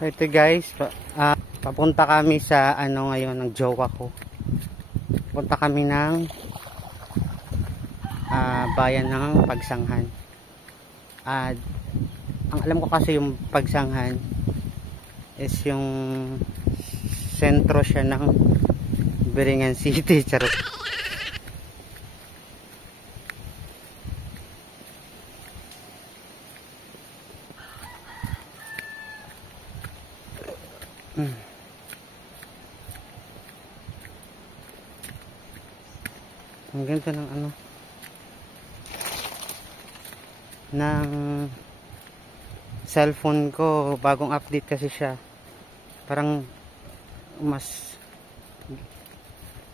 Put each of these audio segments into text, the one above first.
So ito guys, papunta kami sa ano ngayon ng jowa ko. Punta kami ng bayan ng Pagsanghan. Ang alam ko kasi yung Pagsanghan is yung sentro siya ng Biringan City. Charot. Ang ganda ng ano ng cellphone ko, bagong update kasi siya, parang mas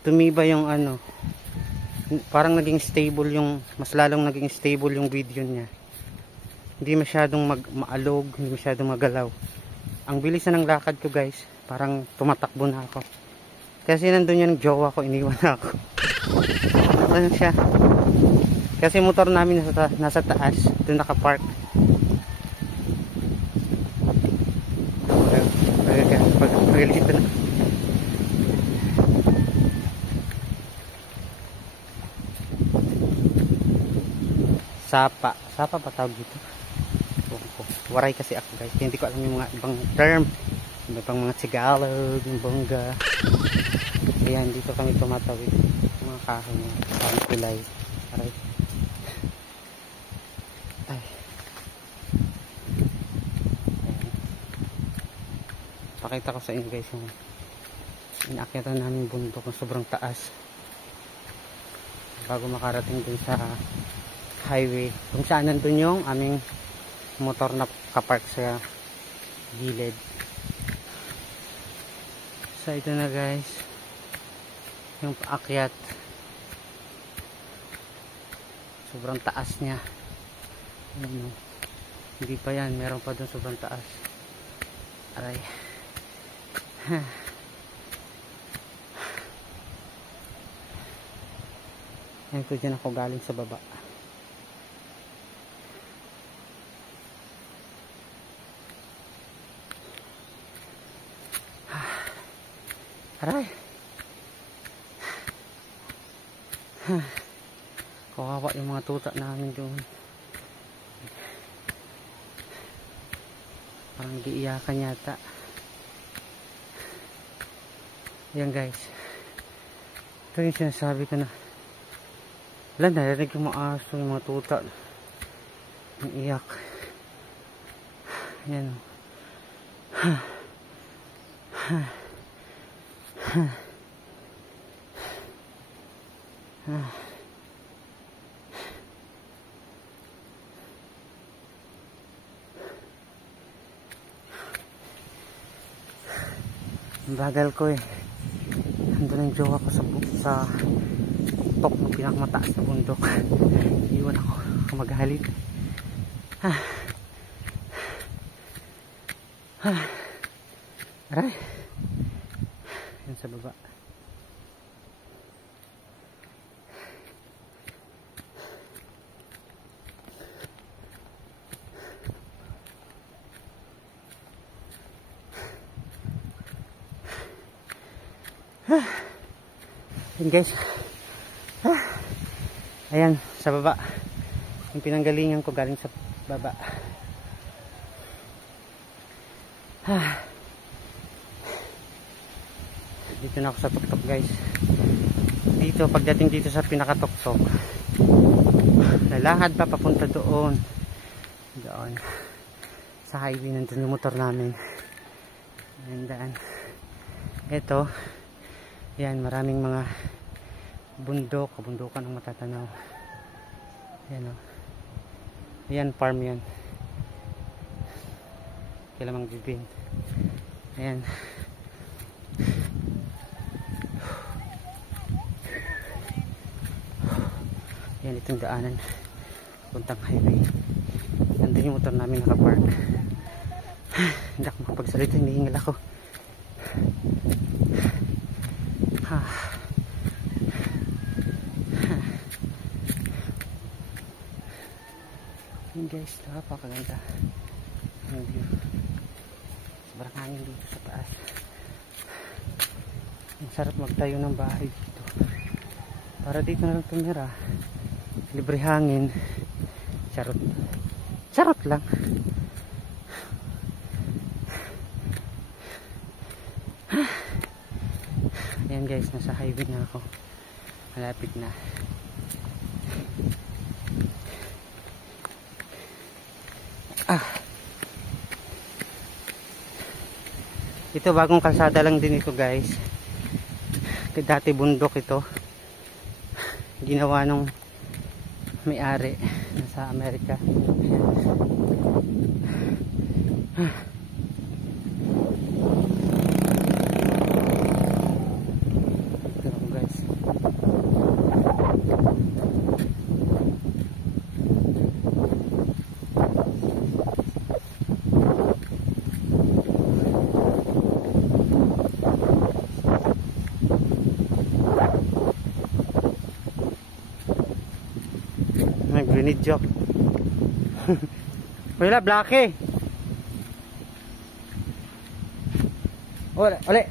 tumiba yung ano, parang naging stable yung, mas lalong naging stable yung video niya, hindi masyadong maalog, hindi masyadong magalaw. Ang bilis na ng lakad ko guys, parang tumatakbo na ako kasi nandun yung jowa ko, iniwan na ako. Ano siya, kasi motor namin nasa taas, doon nakapark. Pagalitan na. Sapa ba tawag dito? Waray kasi ako guys, hindi ko alam yung mga ibang term, may pang mga Tagalog, yung bongga. Ayan, dito kami tumatawid, mga kahoy na parang kulay. Aray. Ay. Pakita ko sa inyo guys yung inaakyatan namin bundok ng sobrang taas bago makarating dun sa highway kung saan nandun yung aming motor na kapark sa gilid. So ito na guys yung paakyat, sobrang taas niya. Ano, hindi pa yan, meron pa dun sobrang taas. Aray. Ayan ko, dyan ako galing sa baba. Aray. Kawawa yung mga tuta namin doon. Parang giiyakan yata. Ayan guys, ito yung sinasabi ko na wala, narinig yung mga aso, yung mga tuta yung iyak. Ayan. Ang bagal ko eh. Nandun ang jowa ko sa tok ng pinakamataas na bundok. Iwan ako magalit. Aray. Yan sa baba. Ayan guys, ayan sa baba yung pinanggalingan ko, galing sa baba. Dito na ako sa tuktok guys. Dito, pagdating dito sa pinakatuktok, lalakad pa papunta doon sa highway. Nandun yung motor namin. Ayan daan. Ito, yan, maraming mga bundok, kabundukan ang matatanaw. Yan o. Yan, farm yan. Kilamang bibin. Ayan. Yan, itong daanan. Puntang highway. Nandun yung motor namin nakapark. Hindi ako makapagsalita, hinihingal ako. Yun guys, napakaganda ng view. sobrang hangin dito sa taas. Ang sarap magtayo ng bahay dito. Para dito na lang tumira. Libre hangin. Charot. Charot lang. Ayan guys, nasa highway na ako. Malapit na. Ito bagong kalsada lang din ito guys. Dati bundok ito. Ginawa nung may-ari nasa Amerika. Ito guys. Grenade joke. Wala, blake. Ole, ole.